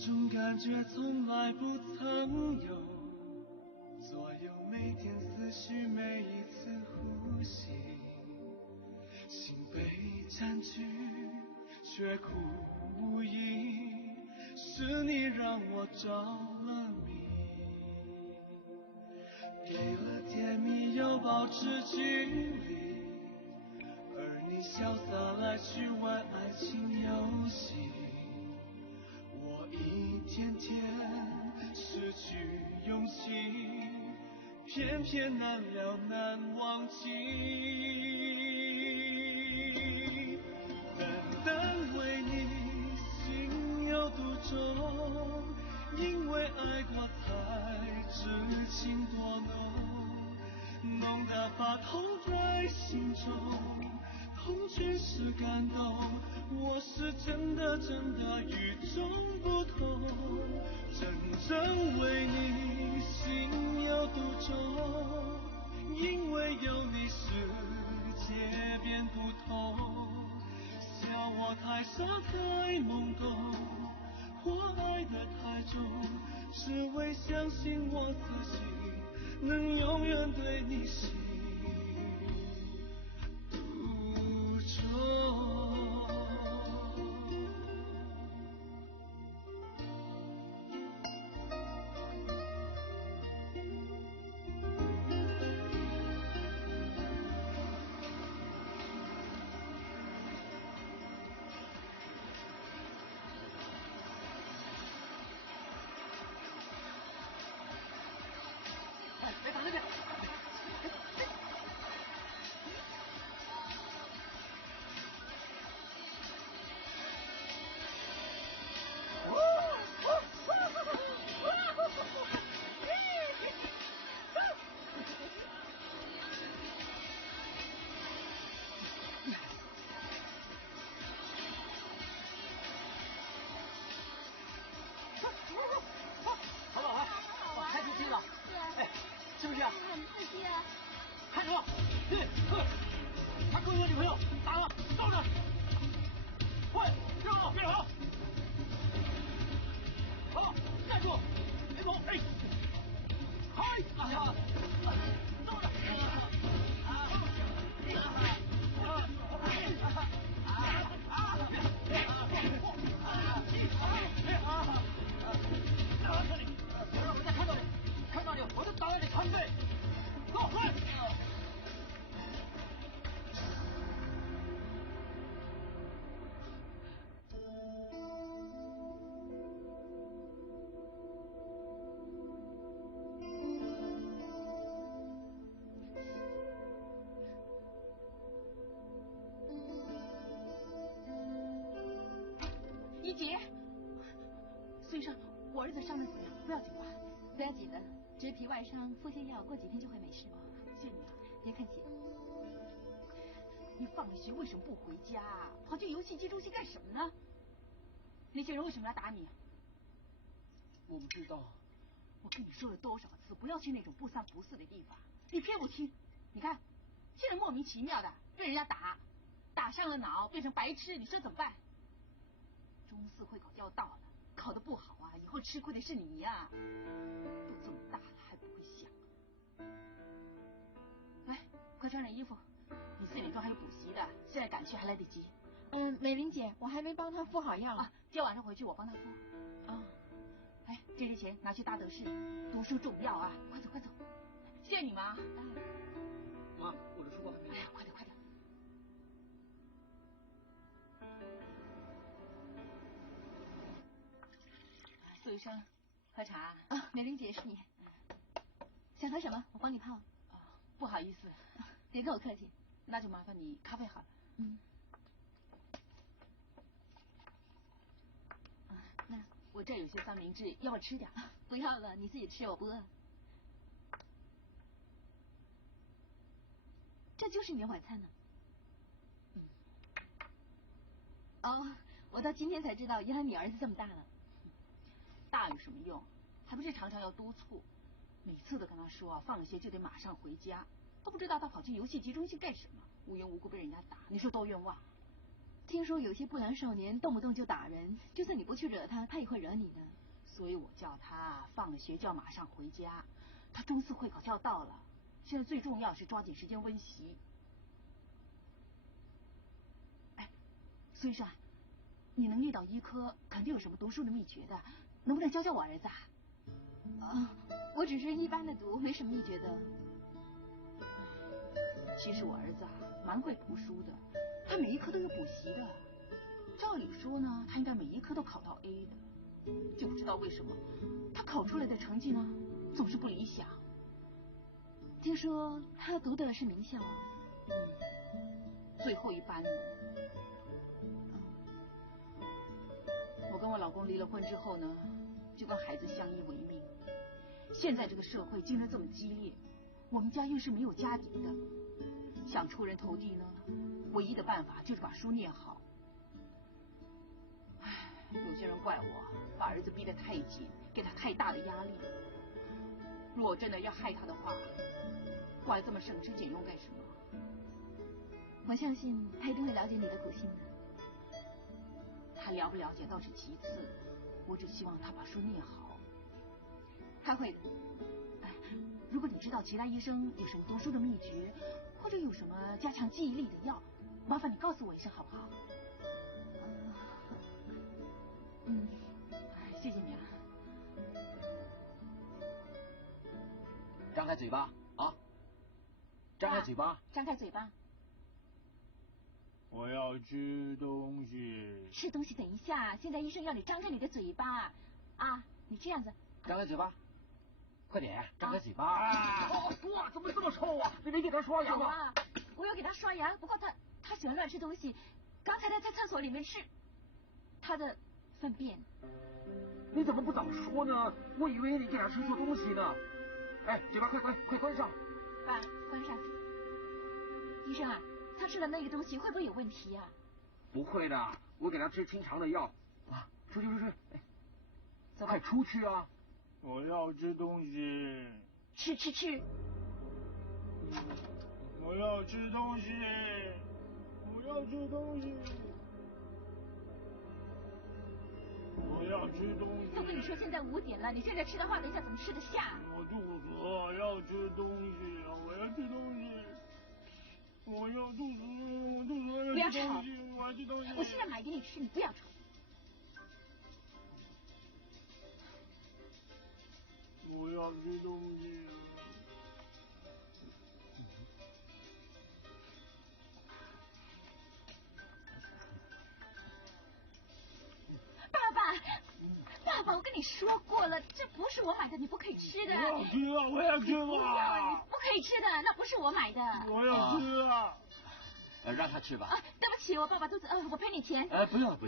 种感觉从来不曾有，左右每天思绪，每一次呼吸，心被占据，却苦无依，是你让我着了迷，给了甜蜜又保持距离，而你潇洒来去玩爱情游戏，我一天天失去勇气，偏偏难了难忘记。单单为你心有独钟，因为爱过才知情多浓，浓得把痛在心中，痛全是感动，我是真的真的与众不同，真正为你心有独钟，因为有你世界变不同，笑我太傻太懵懂，我爱得太重，只为相信我自己能永远对你心独钟。别挡着点！好不好玩？哇，太刺激了！是啊。哎，是不是？很刺激啊！看什么？他勾引我女朋友，打了，照着！快，站好，别跑！好，站住，别走！哎，嗨，照着！我再看到你，我就打到你残废！走，快！一姐，苏医生，我儿子伤得怎么样？不要紧吧？不要紧的，只是皮外伤，敷些药，过几天就会没事。谢谢你啊，别客气。你放了学为什么不回家？跑去游戏机中心干什么呢？那些人为什么要打你？我不知道。我跟你说了多少次，不要去那种不三不四的地方，你偏不听。你看，现在莫名其妙的被人家打伤了脑，变成白痴，你说怎么办？中四会考就要到了，考得不好啊，以后吃亏的是你呀。都这么大了还不会想。来，快穿上衣服，你4点钟还有补习的，现在赶去还来得及。美玲姐，我还没帮她敷好药啊，今天晚上回去我帮她敷。啊，哎，这些钱拿去大德市，读书重要啊！快走快走，谢谢你妈。妈，我的书包。哎呀，快点快点。苏医生，喝茶啊，美玲姐是你，想喝什么？我帮你泡。哦，不好意思，别跟我客气。那就麻烦你咖啡好了。那我这有些三明治，要不要吃点？不要了，你自己吃，我不饿。这就是你的晚餐呢。哦，我到今天才知道，原来你儿子这么大了。大有什么用？还不是常常要督促，每次都跟他说放了学就得马上回家，都不知道他跑去游戏机中心干什么，无缘无故被人家打，你说多冤枉？听说有些不良少年动不动就打人，就算你不去惹他，他也会惹你的。所以我叫他放了学就要马上回家。他中四会考就要到了，现在最重要是抓紧时间温习。哎，苏医生，你能念到医科，肯定有什么读书的秘诀的，能不能教教我儿子啊？我只是一般的读，没什么秘诀的。其实我儿子啊，蛮会读书的，他每一科都有补习的。照理说呢，他应该每一科都考到 A 的，就不知道为什么他考出来的成绩呢，总是不理想。听说他读的是名校啊？最后一班呢。我跟我老公离了婚之后呢，就跟孩子相依为命。现在这个社会竞争这么激烈，我们家又是没有家底的，想出人头地呢，唯一的办法就是把书念好。唉，有些人怪我把儿子逼得太紧，给他太大的压力。如果真的要害他的话，我还这么省吃俭用干什么？我相信他一定会了解你的苦心的。他了不了解倒是其次，我只希望他把书念好。他会的。哎，如果你知道其他医生有什么读书的秘诀，或者有什么加强记忆力的药，麻烦你告诉我一声好不好？谢谢你啊。张开嘴巴啊！张开嘴巴！张开嘴巴！我要吃东西。吃东西等一下，现在医生要你张开你的嘴巴啊！你这样子。张开嘴巴！快点，张开嘴巴！哇，怎么这么臭啊？你没给他刷牙吗？我有给他刷牙，不过他喜欢乱吃东西。刚才他在厕所里面吃他的粪便。你怎么不早说呢？我以为你给他吃错东西呢。哎，嘴巴快关上！关上。医生啊，他吃的那个东西会不会有问题啊？不会的，我给他吃清肠的药。啊，出去！哎，走吧，快出去啊！我要吃东西。吃。我要吃东西。我要吃东西。我要吃东西。都跟你说现在5点了，你现在吃的话，等一下怎么吃得下？我肚子饿，要吃东西，我要吃东西。我要肚子饿，不要吵！我要吃东西。我现在买给你吃，你不要吵。我要吃东西。爸爸，我跟你说过了，这不是我买的，你不可以吃的。我要吃啊！你不可以吃的，那不是我买的。我要吃啊！让他吃吧。对不起，我爸爸肚子饿，我赔你钱。不用了。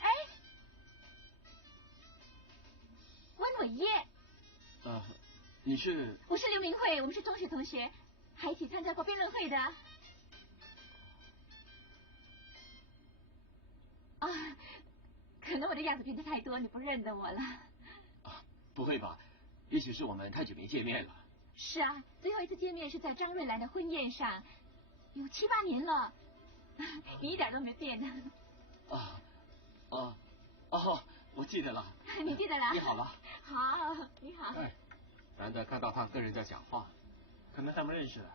哎，温伟业。你是？我是刘明慧，我们是中学同学，还一起参加过辩论会的。可能我的样子变得太多，你不认得我了。不会吧？也许是我们太久没见面了。是啊，最后一次见面是在张瑞兰的婚宴上，有7、8年了，你一点都没变。我记得了。你记得了？你好了。好，你好。难得看到他跟人家讲话，可能他们认识了。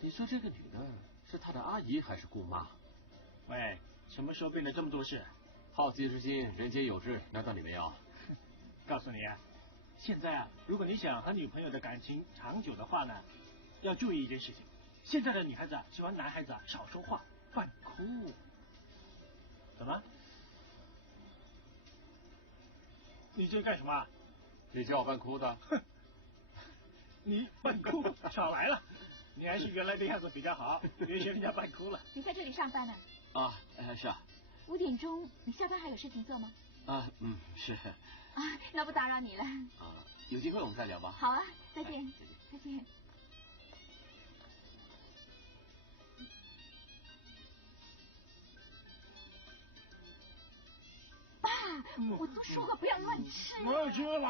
你说这个女的是他的阿姨还是姑妈？喂，什么时候变得这么多事？好奇之心，人皆有之，难道你没有？告诉你啊，现在啊，如果你想和女朋友的感情长久的话呢，要注意一件事情。现在的女孩子啊，喜欢男孩子啊少说话，扮哭。怎么？你这干什么？你叫我扮哭的？哼，你扮哭少来了，你还是原来的样子比较好，别学人家扮哭了。你在这里上班呢？是啊。5点钟，你下班还有事情做吗？是。那不打扰你了。有机会我们再聊吧。好啊，再见。再见。爸，我都说过不要乱吃。我要吃了。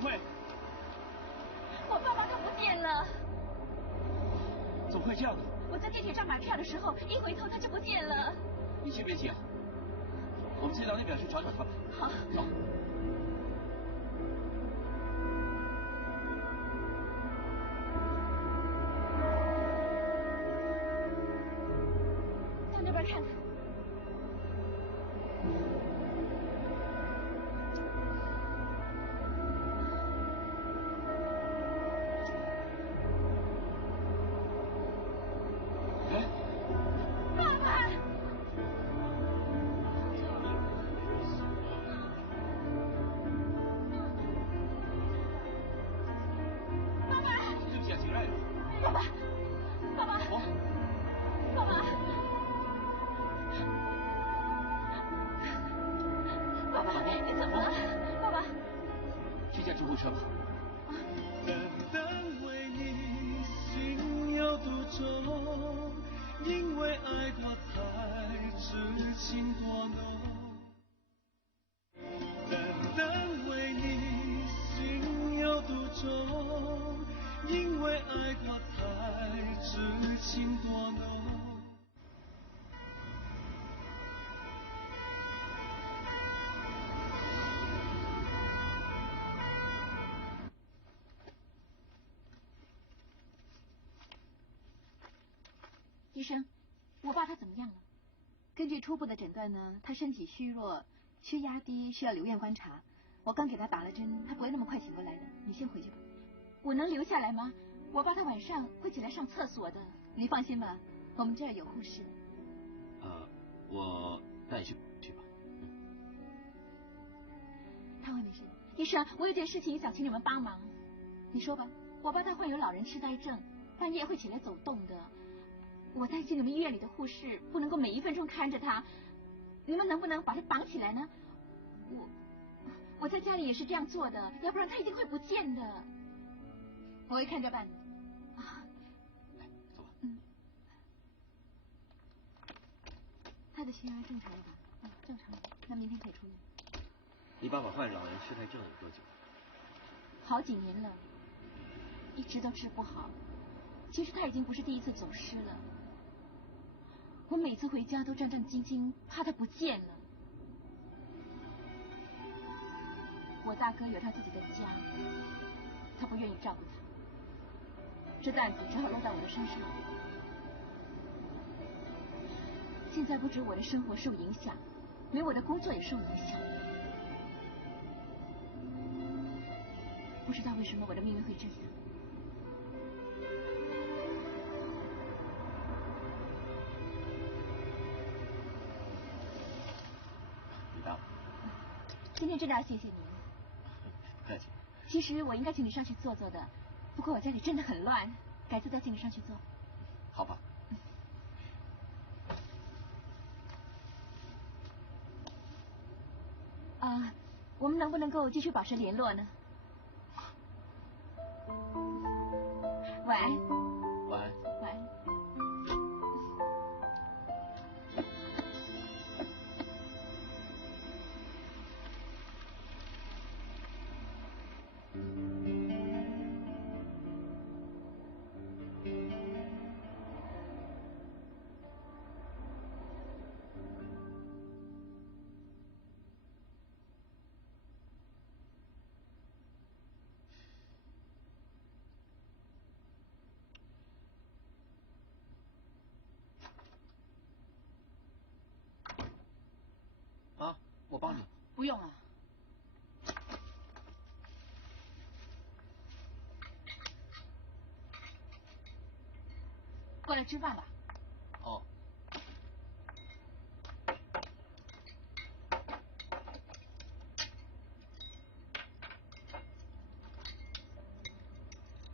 明慧，我爸爸他不见了。怎么会这样呢？我在地铁上买票的时候，一回头他就不见了。你先别急啊，我们先到那边去找找他吧。好，走。到那边看看。医生，我爸他怎么样了？根据初步的诊断呢，他身体虚弱，血压低，需要留院观察。我刚给他打了针，他不会那么快醒过来的。你先回去吧。我能留下来吗？我爸他晚上会起来上厕所的。你放心吧，我们这儿有护士。我带你去吧。他会没事。医生，我有件事情想请你们帮忙。你说吧。我爸他患有老人痴呆症，半夜会起来走动的。我担心你们医院里的护士不能够每一分钟看着他，你们能不能把他绑起来呢？我在家里也是这样做的，要不然他一定会不见的。我会看着办的。来，走吧。他的血压正常了吧？正常了，那明天可以出院。你爸爸患老人痴呆症有多久？好几年了，一直都治不好。其实他已经不是第一次走失了。我每次回家都战战兢兢，怕他不见了。我大哥有他自己的家，他不愿意照顾他，这担子只好落在我的身上。现在不止我的生活受影响，连我的工作也受影响。不知道为什么我的命运会这样。今天真的要谢谢你。不客气。其实我应该请你上去坐坐的，不过我家里真的很乱，改次再请你上去坐。好吧。我们能不能够继续保持联络呢？晚安。晚安。晚安。我帮你。不用啊。过来吃饭吧。哦。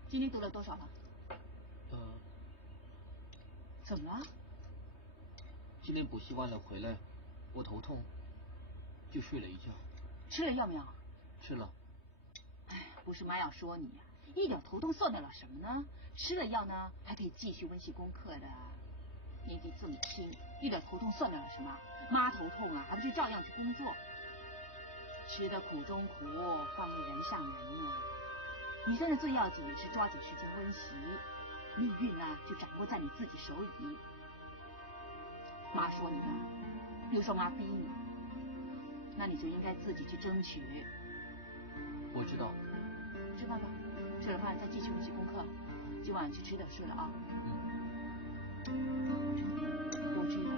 今天读了多少了？怎么了？今天补习完了回来，我头痛，就睡了一觉。吃了药没有？吃了。哎，不是妈要说你呀，一点头痛算得了什么呢？吃了药呢，还可以继续温习功课的。年纪这么轻，一点头痛算得了什么？妈头痛啊，还不是照样去工作？吃得苦中苦，方为人上人呢。你现在最要紧的是抓紧时间温习，命运呢就掌握在你自己手里。妈说你啊，又说妈逼你，那你就应该自己去争取。我知道。知道吧？吃了饭再继续温习功课，今晚去吃点睡了啊。多吃一点。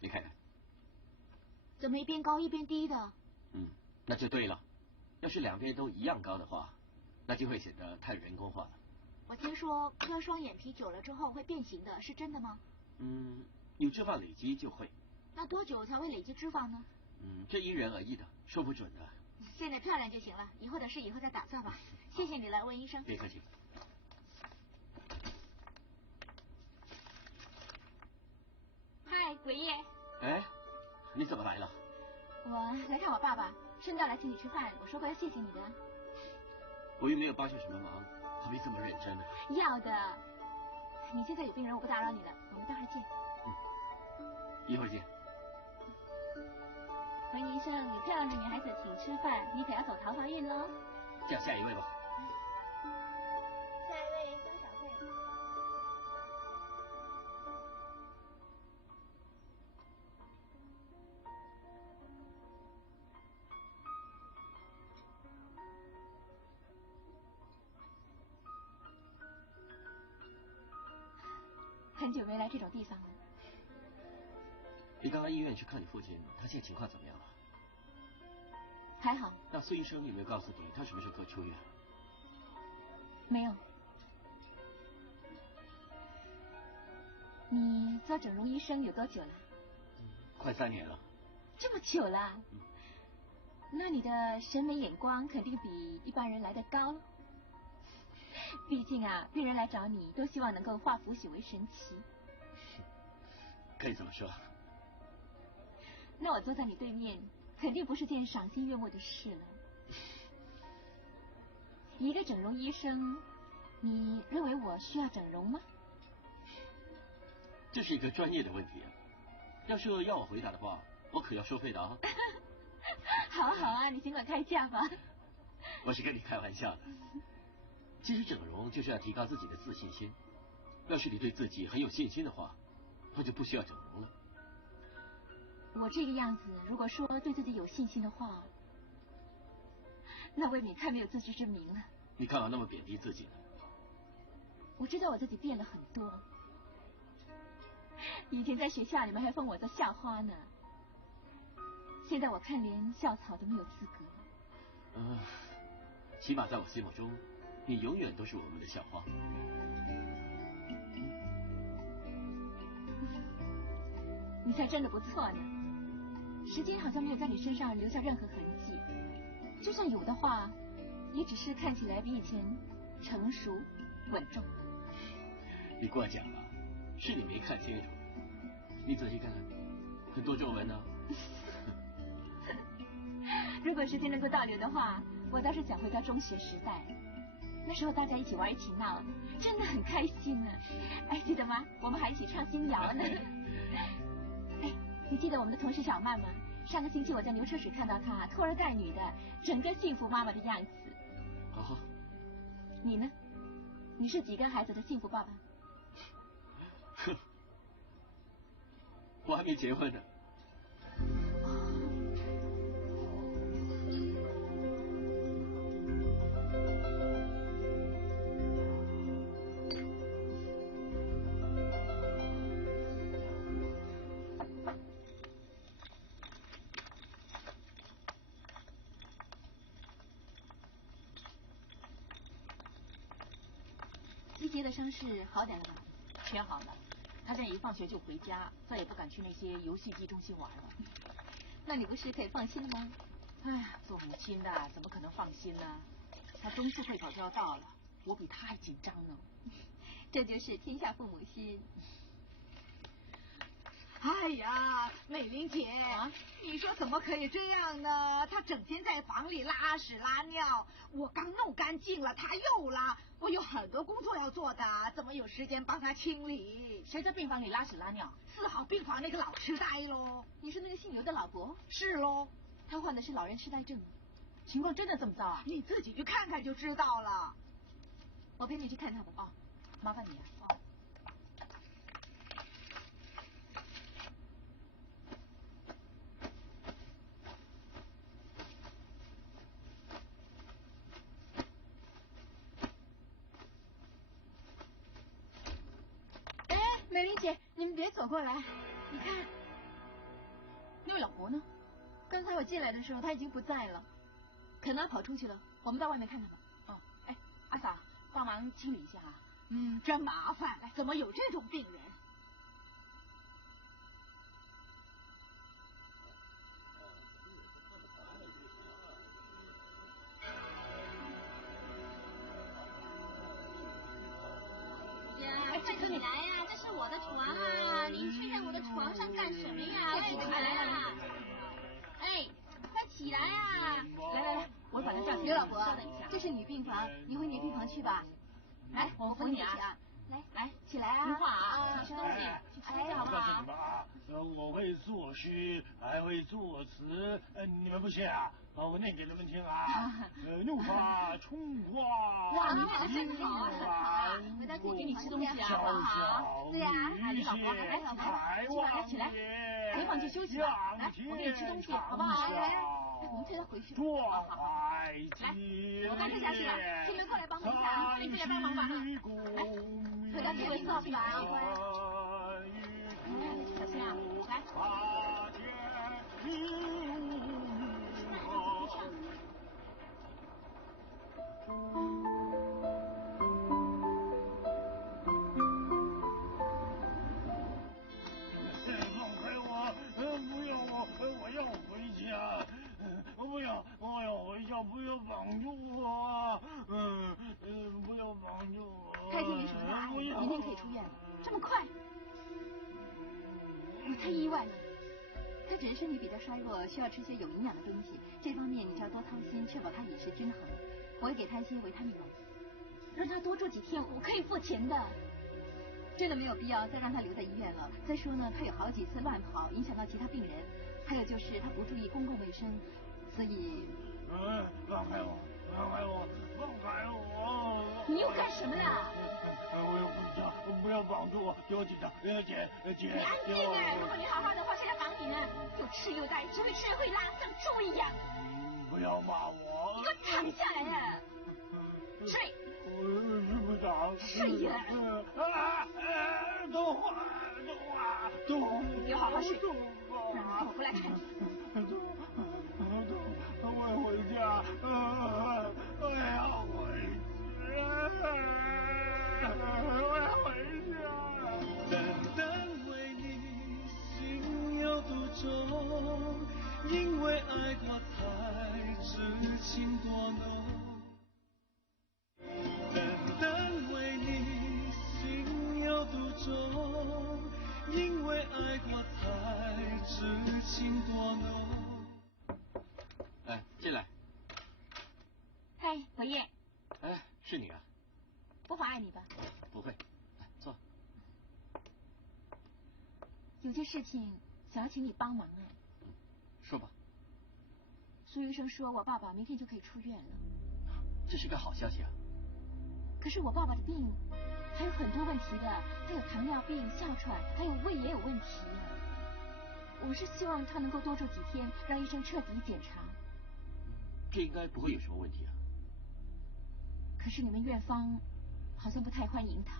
你看看。怎么一边高一边低的？那就对了。要是两边都一样高的话，那就会显得太人工化了。我听说割双眼皮久了之后会变形的，是真的吗？有脂肪累积就会。那多久才会累积脂肪呢？这因人而异的，说不准的。现在漂亮就行了，以后的事以后再打算吧。谢谢你了，温医生。别客气。嗨，鬼爷。哎，你怎么来了？我来看我爸爸，顺道来请你吃饭。我说过要谢谢你的。我又没有帮上什么忙，何必这么认真呢？要的。你现在有病人，我不打扰你了，我们待会儿见。一会儿见。温医生，有漂亮的女孩子请吃饭，你可要走桃花运喽。叫下一位吧。下一位张小慧。很久没来这种地方了。你刚刚医院去看你父亲，他现在情况怎么样了？还好。那苏医生有没有告诉你他什么时候可以出院？没有。你做整容医生有多久了？快3年了。这么久了？那你的审美眼光肯定比一般人来得高了。毕竟啊，病人来找你都希望能够化腐朽为神奇。可以这么说。那我坐在你对面，肯定不是件赏心悦目的事了。一个整容医生，你认为我需要整容吗？这是一个专业的问题啊，要是要我回答的话，我可要收费的啊。好好啊，你尽管开价吧。我是跟你开玩笑的。其实整容就是要提高自己的自信心。要是你对自己很有信心的话，那就不需要整容了。我这个样子，如果说对自己有信心的话，那未免太没有自知之明了。你干嘛那么贬低自己呢？我知道我自己变了很多。以前在学校你们还封我做校花呢，现在我看连校草都没有资格了。起码在我心目中，你永远都是我们的校花。你才真的不错呢。时间好像没有在你身上留下任何痕迹，就算有的话，也只是看起来比以前成熟稳重。你过奖了，是你没看清楚。你仔细看看，很多皱纹呢。如果时间能够倒流的话，我倒是想回到中学时代，那时候大家一起玩一起闹，真的很开心呢。哎，记得吗？我们还一起唱新谣呢。哎，你记得我们的同事小曼吗？上个星期我在牛车水看到她，拖儿带女的，整个幸福妈妈的样子。哦。你呢？你是几个孩子的幸福爸爸？哼，我还没结婚呢。一杰的伤势好点了吗？全好了，他这一放学就回家，再也不敢去那些游戏机中心玩了。那你不是可以放心了吗？哎呀，做母亲的怎么可能放心呢？他中四会考就要到了，我比他还紧张呢。这就是天下父母心。哎呀，美玲姐，你说怎么可以这样呢？他整天在房里拉屎拉尿，我刚弄干净了，他又拉，我有很多工作要做的，怎么有时间帮他清理？谁在病房里拉屎拉尿4号病房那个老痴呆喽。你是那个姓刘的老伯？是喽。他患的是老人痴呆症，情况真的这么糟啊？你自己去看看就知道了。我陪你去看他吧。哦，麻烦你啊。美玲姐，你们别走过来，你看，那位老伯呢？刚才我进来的时候他已经不在了，可能他跑出去了。我们到外面看看吧。哦，哎，阿嫂，帮忙清理一下啊。真麻烦，怎么有这种病人？快起来呀！这是我的床啊！您睡在我的床上干什么呀？累死了！哎，快起来呀！来，我把他叫起来。刘老伯，稍等一下，这是女病房，你回女病房去吧。来，我扶你啊。来，起来啊！听话啊！吃东西，去吃东西好不好？我会作诗，还会作词，你们不信啊？我念给你们听啊！怒发冲冠，哇，你念的真好啊！回到自己给你吃东西啊，好不好？对呀，李老伯，来起来，回房去休息吧。来，我给你吃东西，好不好？来，我们推他回去。好，来，我刚吃下去了，青梅过来帮忙一下，你过来帮忙吧。来，推到这位坐去吧啊，乖。小心啊，来。放开我！不要我要回家！不要，我要回家！不要绑住我！不要绑住我！太监没什么大碍，明天可以出院了。这么快？我太意外了。他只是身体比较衰弱，需要吃些有营养的东西，这方面你就要多操心，确保他饮食均衡。我会给他一些维他命丸，让他多住几天，我可以付钱的。真的没有必要再让他留在医院了。再说呢，他有好几次乱跑，影响到其他病人，还有就是他不注意公共卫生，所以……放开我！放开我！放开我！你又干什么啦？我要回家！不要绑住我！给我警察！姐！你安静啊！如果你好好的话，谁来绑你呢？又吃又带，只会吃会拉，像猪一样。不要骂我！你给我躺下来呀！睡！我睡不着。睡呀！动！你给我好好睡，让你我回来看你。我要回家！我要回家！单单为你心有独钟，因为爱过才知情多浓。单为你心有独钟，因为爱过才知情多浓。哎，进来。嗨，回叶。哎，是你啊？不妨碍你吧？不会，来坐。有件事情想要请你帮忙啊。说吧。苏医生说我爸爸明天就可以出院了。这是个好消息啊。可是我爸爸的病还有很多问题的，他有糖尿病、哮喘，还有胃也有问题啊。我是希望他能够多住几天，让医生彻底检查。这应该不会有什么问题啊。可是你们院方好像不太欢迎他。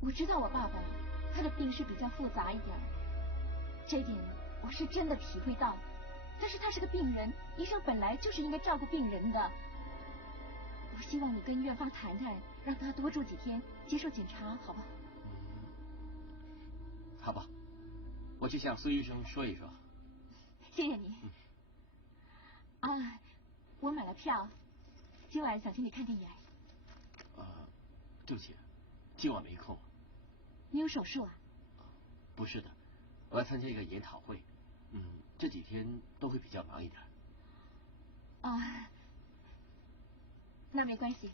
我知道我爸爸他的病是比较复杂一点，这点我是真的体会到。但是他是个病人，医生本来就是应该照顾病人的。我希望你跟院方谈谈，让他多住几天，接受检查，好吧？好吧，我去向苏医生说一说。谢谢你。啊，我买了票，今晚想请你看电影。对不起，今晚没空。你有手术啊？不是的，我要参加一个研讨会，这几天都会比较忙一点。啊，那没关系，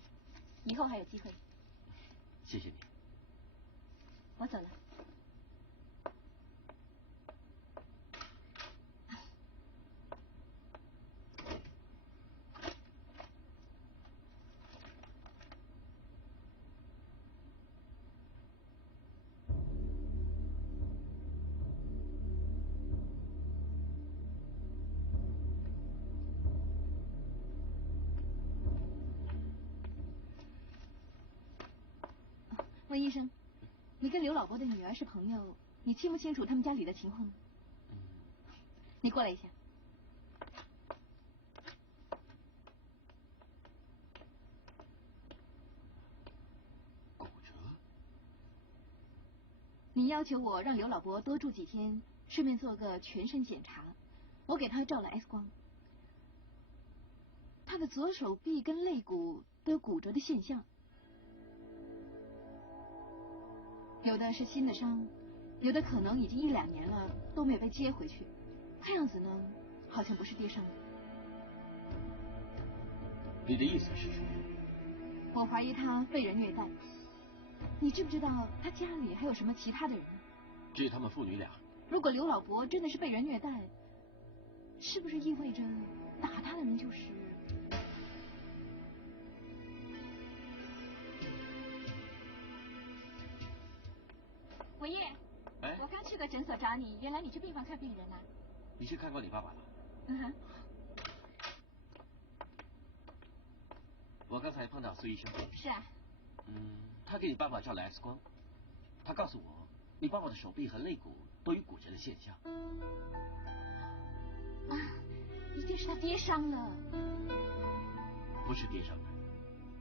以后还有机会。谢谢你。我走了。温医生，你跟刘老伯的女儿是朋友，你清不清楚他们家里的情况？你过来一下。骨折？你要求我让刘老伯多住几天，顺便做个全身检查。我给他照了 X 光，他的左手臂跟肋骨都有骨折的现象。有的是新的伤，有的可能已经1、2年了都没有被接回去，看样子呢，好像不是跌伤的。你的意思是说？我怀疑他被人虐待。你知不知道他家里还有什么其他的人呢？只有他们父女俩。如果刘老伯真的是被人虐待，是不是意味着打他的人就是？伟业，我刚去个诊所找你，原来你去病房看病人啊？你去看过你爸爸了？我刚才碰到苏医生。是啊。他给你爸爸照了 X 光，他告诉我，你爸爸的手臂和肋骨都有骨折的现象。啊，一定是他跌伤了。不是跌伤的，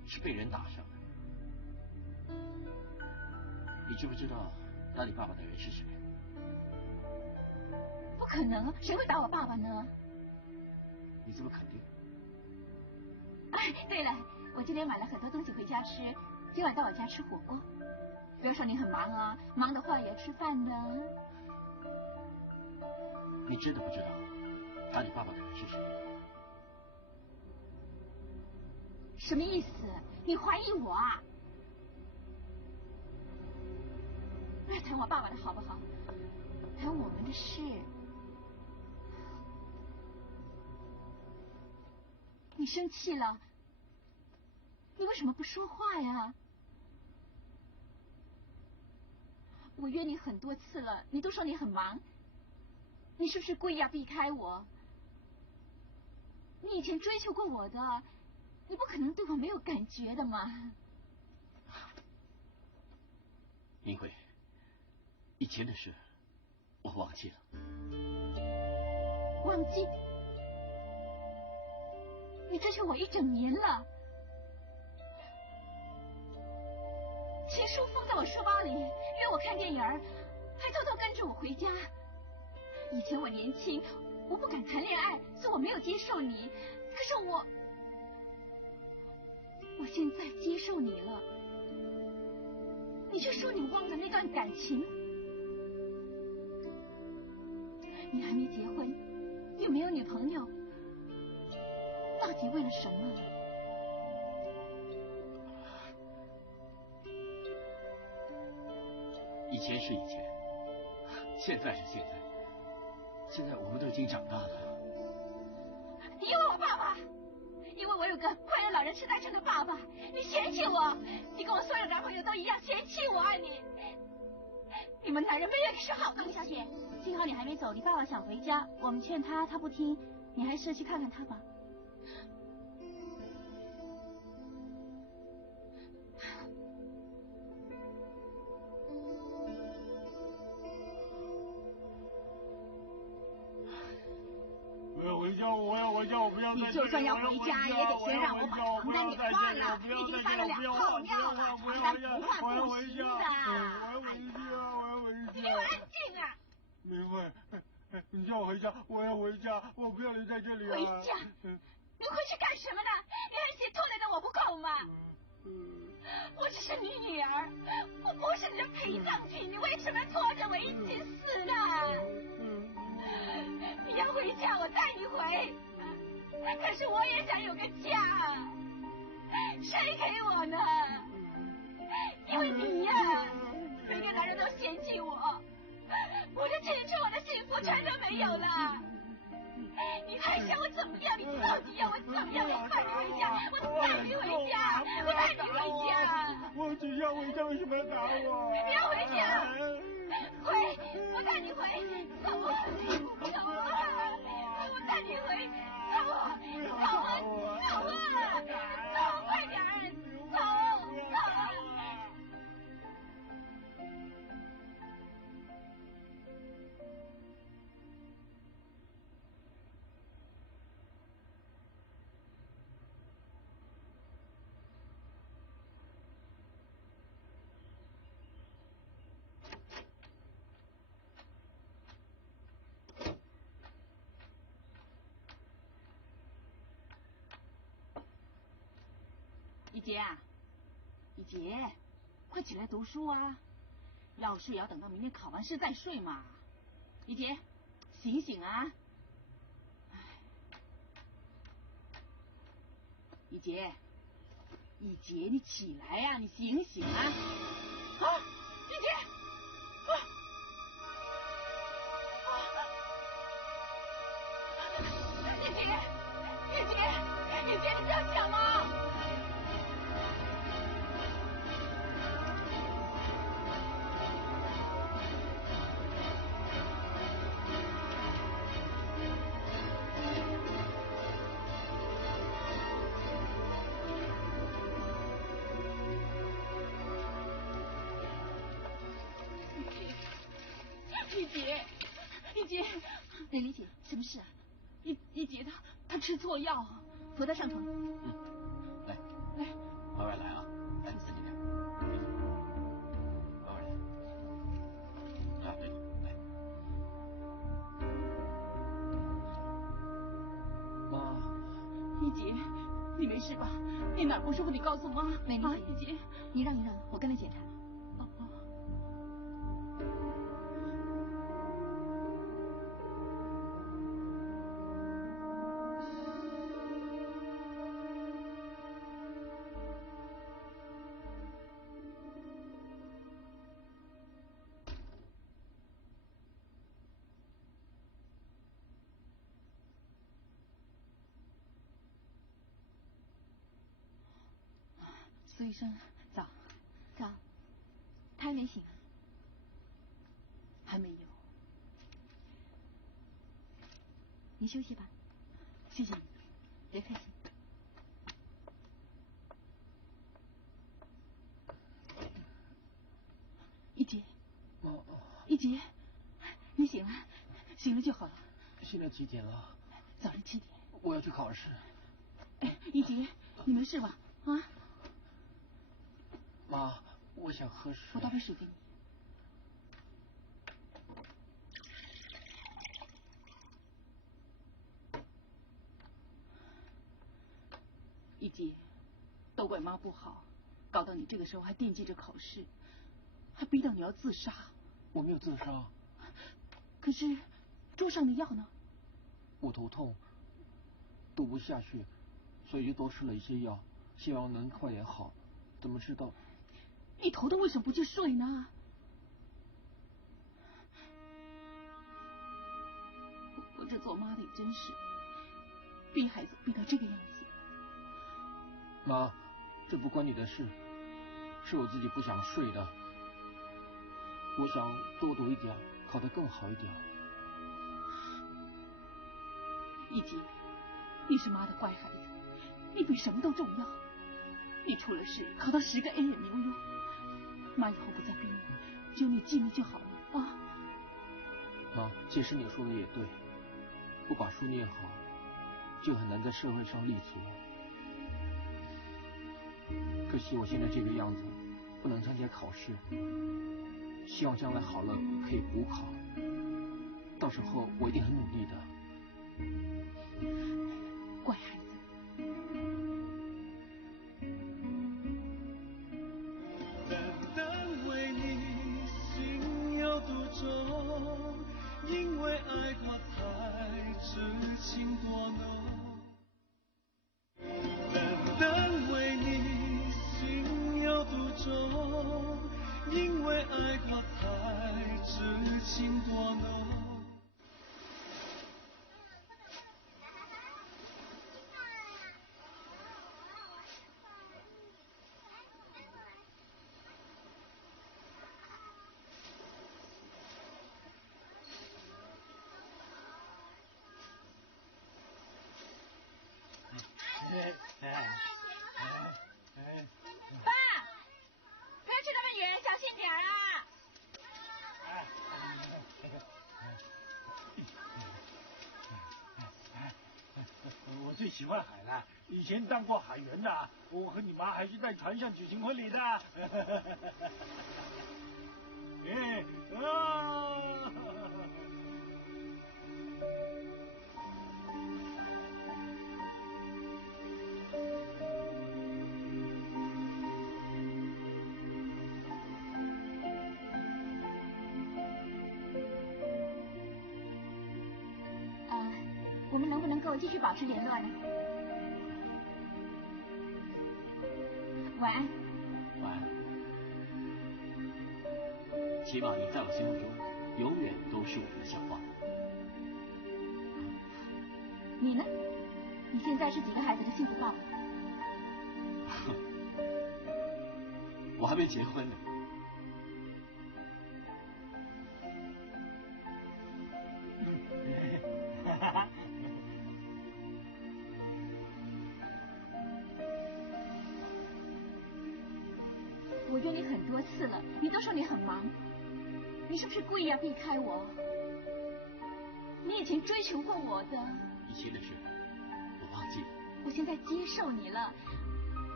是被人打伤的。你知不知道打你爸爸的人是谁？不可能，谁会打我爸爸呢？你这么肯定？哎，对了，我今天买了很多东西回家吃，今晚到我家吃火锅。不要说你很忙啊，忙的话也要吃饭的。你真的不知道打你爸爸的人是谁？什么意思？你怀疑我啊？不要谈我爸爸的好不好？谈我们的事。你生气了？你为什么不说话呀？我约你很多次了，你都说你很忙，你是不是故意要避开我？你以前追求过我的，你不可能对我没有感觉的嘛。明慧，以前的事我忘记了。忘记？你追求我1整年了，情书封在我书包里，约我看电影，还偷偷跟着我回家。以前我年轻，我不敢谈恋爱，所以我没有接受你。可是我现在接受你了，你却说你忘了那段感情。你还没结婚，又没有女朋友，到底为了什么？以前是以前，现在是现在，现在我们都已经长大了。因为我爸爸，因为我有个患有老人痴呆症的爸爸，你嫌弃我，你跟我所有男朋友都一样嫌弃我啊你！你们男人没有一个好东西。小姐，幸好你还没走，你爸爸想回家，我们劝他，他不听，你还是去看看他吧。我要回家，我要回家，我不要再。你就算要回家，也得先让我把床单给换了，已经翻了2泡尿了，床单不换不行的。你给我安静啊！明慧，你叫我回家，我要回家，我不要你在这里啊！回家？你回去干什么呢？你还嫌拖累的我不够吗？我只是你女儿，我不是你的陪葬品，你为什么拖着我一起死呢？你要回家，我带你回。可是我也想有个家，谁给我呢？因为你呀，每个男人都嫌弃我，我的青春，我的幸福全都没有了。你还想我怎么样？你到底要我怎么样？我带你回家，我带你回家，我带你回家。我只想回家，为什么要打我？你要回家，回，我带你回，走啊，走啊，我带你回，走啊，走啊，走啊，走，快点儿，走，走啊。一杰啊，一杰，快起来读书啊！要睡也要等到明天考完试再睡嘛。一杰，醒醒啊！一杰，一杰，你起来呀、你醒醒啊！啊，一杰，啊！一杰，一杰，一杰，你这样讲吗？一杰，美丽姐，什么事啊？一杰他吃错药，扶他上床。来，来，慢慢来啊，来，自己点，慢慢来，啊，对，来，妈，一杰，你没事吧？你哪不舒服？你告诉妈。美丽姐，一杰，你让一让，我跟他检查。苏医生，早。早，他还没醒啊？还没有。你休息吧。谢谢你。别客气。一杰，妈，一杰，你醒了，醒了就好了。现在几点了？早上7点。我要去考试。哎，一杰，你没事吧？啊？妈，我想喝水。我倒杯水给你。一杰，都怪妈不好，搞到你这个时候还惦记着考试，还逼到你要自杀。我没有自杀。可是桌上的药呢？我头痛，读不下去，所以就多吃了一些药，希望能快点好。怎么知道？你头痛为什么不去睡呢？我这做妈的也真是，逼孩子逼到这个样子。妈，这不关你的事，是我自己不想睡的。我想多读一点，考得更好一点。一杰，你是妈的乖孩子，你比什么都重要。你出了事，考到10个 A 也没有用。妈以后不再逼你，只有你尽力就好了啊。妈，其实你说的也对，不把书念好，就很难在社会上立足。可惜我现在这个样子，不能参加考试。希望将来好了可以补考，到时候我一定很努力的。乖孩子。情多浓，单单为你心有独钟，因为爱过才知情多浓。爸，不要去那么远，小心点啊！我最喜欢海了，以前当过海员的，我和你妈还是在船上举行婚礼的。我们能不能够继续保持联络呢？晚安。晚安。起码你在我心目中永远都是我的小花。你呢？你现在是几个孩子的幸福爸爸？我还没结婚呢。我约你很多次了，你都说你很忙，你是不是故意要避开我？你以前追求过我的。以前的事我忘记了。我现在接受你了，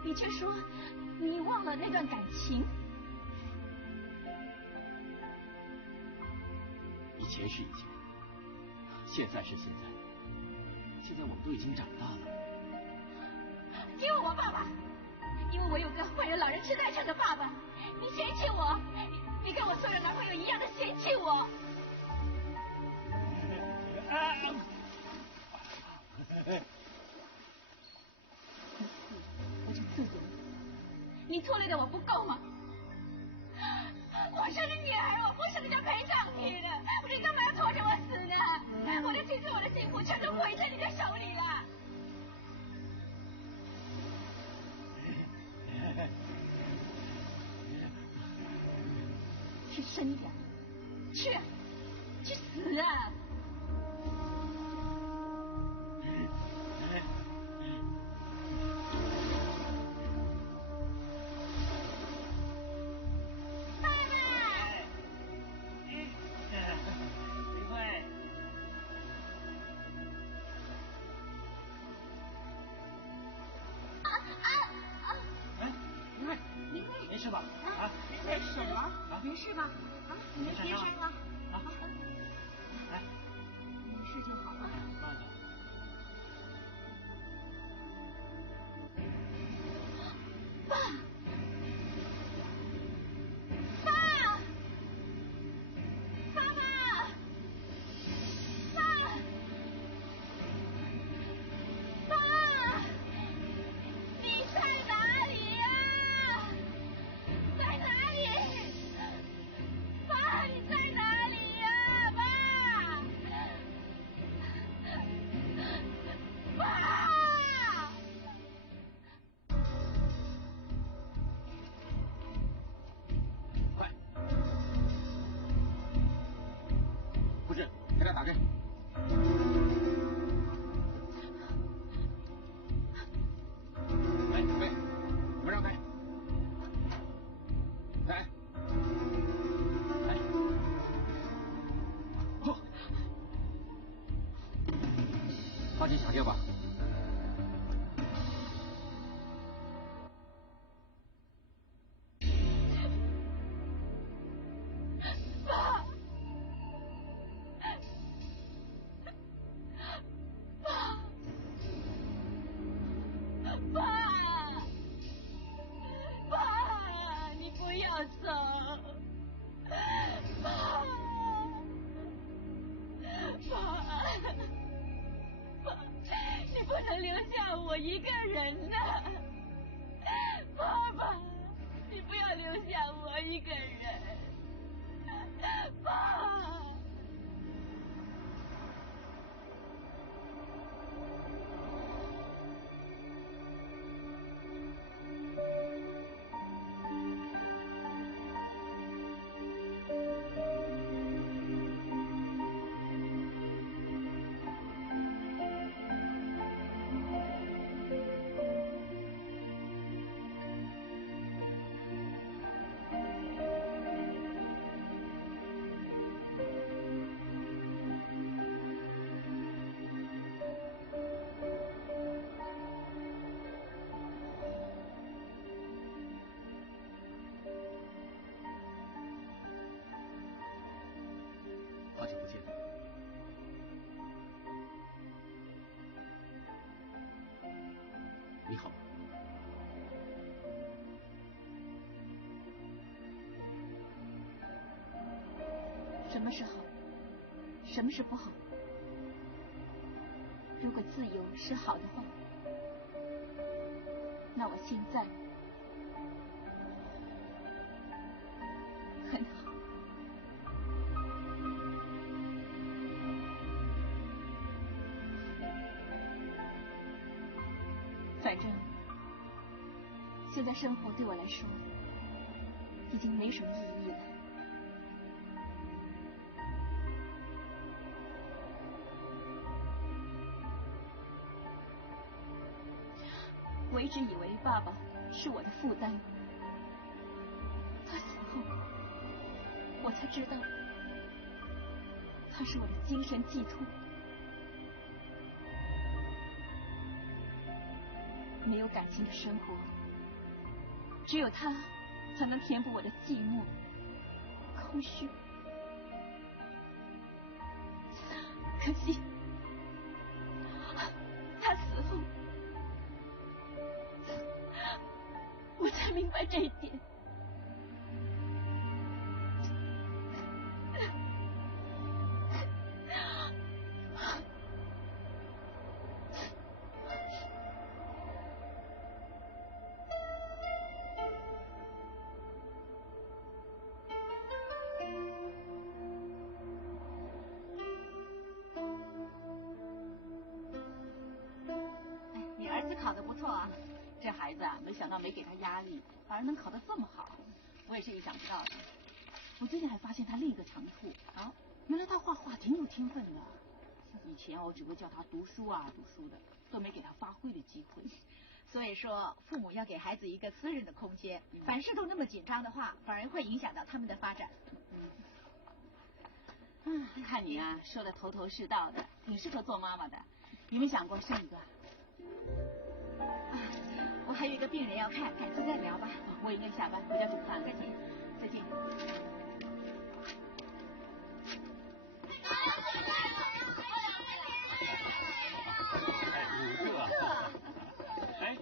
你却说你忘了那段感情。以前是以前，现在是现在，现在我们都已经长大了。因为我爸爸，因为我有个患有老人痴呆症的爸爸，你嫌弃我，你跟我所有的男朋友一样的嫌弃我。我就刺死你！你错累的我不够吗？我是你女儿，我不是人家陪葬品的，你干嘛要拖着我死呢？我的青春，我的幸福全都毁在你的手里了。去深一点，去啊，去死啊！没事吧？啊？没什么？没事吧？啊？你没跌伤啊？啊？来，没事就好了。慢点。爸，爸，妈妈，爸，爸，你在哪里呀？在哪里？爸，你在哪里呀？爸，人呐！爸爸，你不要留下我一个人，爸。好久不见。你好吗？什么是好？什么是不好？如果自由是好的话，那我现在很好。反正现在生活对我来说已经没什么意义了。我一直以为爸爸是我的负担，他死后，我才知道他是我的精神寄托。没有感情的生活，只有他才能填补我的寂寞、空虚。可惜，他死后，我才明白这一点。你儿子考得不错啊，这孩子啊，没想到没给他压力，反而能考得这么好，我也是意想不到的。我最近还发现他另一个长处啊，原来他画画挺有天分的。以前我只会叫他读书啊读书的，都没给他发挥的机会。所以说，父母要给孩子一个私人的空间，凡事都那么紧张的话，反而会影响到他们的发展。看你啊，说的头头是道的，挺适合做妈妈的。有没有想过生一个？我还有一个病人要看，改次再聊吧。我也该下班回家煮饭了。再见。再见。5个。哎，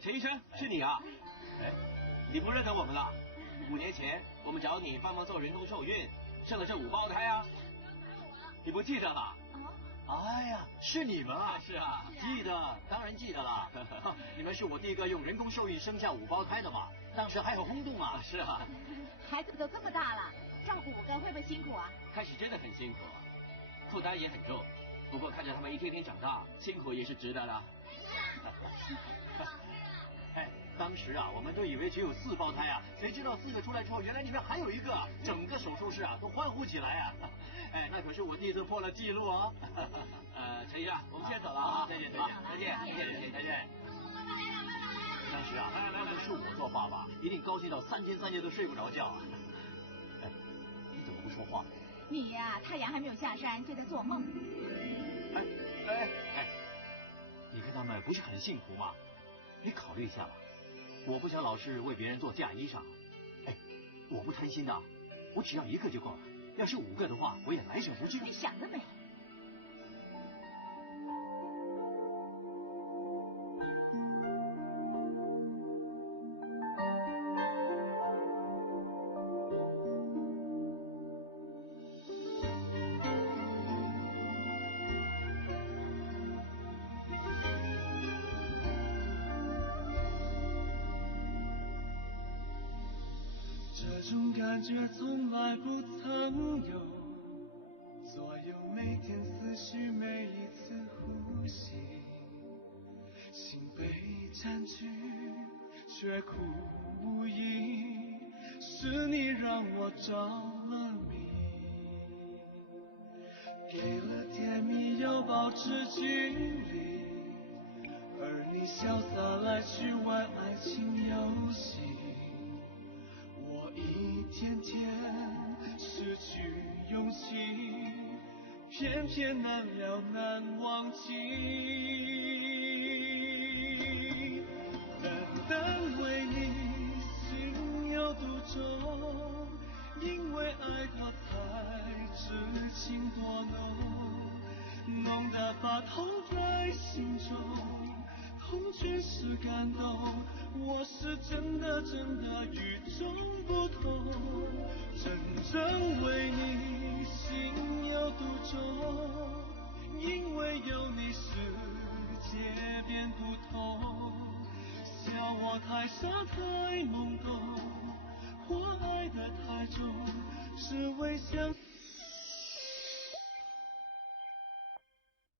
陈医生，是你啊？哎，你不认得我们了？5年前我们找你帮忙做人工受孕，生了这5胞胎啊。你不记得了？哎呀，是你们啊！是啊，记得，当然记得了。你们是我第一个用人工受孕生下5胞胎的嘛，当时还很轰动啊。是啊，孩子都这么大了，照顾5个会不会辛苦啊？开始真的很辛苦，负担也很重。不过看着他们一天天长大，辛苦也是值得的。哎，当时啊，我们都以为只有4胞胎啊，谁知道4个出来之后，原来里面还有1个，整个手术室啊都欢呼起来啊！哎，那可是我第一次破了记录哦。陈医生，我们先走了啊！再见，再见。当时啊，要是我做爸爸，一定高兴到3天3夜都睡不着觉啊！哎，你怎么不说话？你呀，太阳还没有下山就在做梦。哎，你看他们不是很幸福吗？你考虑一下吧，我不想老是为别人做嫁衣裳。哎，我不贪心的，我只要1个就够了。要是5个的话，我也来者不拒。你想得美。这种感觉从来不曾有，左右每天思绪每一次呼吸，心被占据却哭无依，是你让我着了迷，给了甜蜜要保持距离，而你潇洒来去玩爱情游戏，我一天天失去勇气，偏偏难了难忘记。单单为你心有独钟，因为爱过才知情多浓，浓得把痛在心中，痛全是感动，我是真的与众不同，真正为你心有独钟，因为有你世界变不同，笑我太傻太懵懂，我爱得太重，只为相思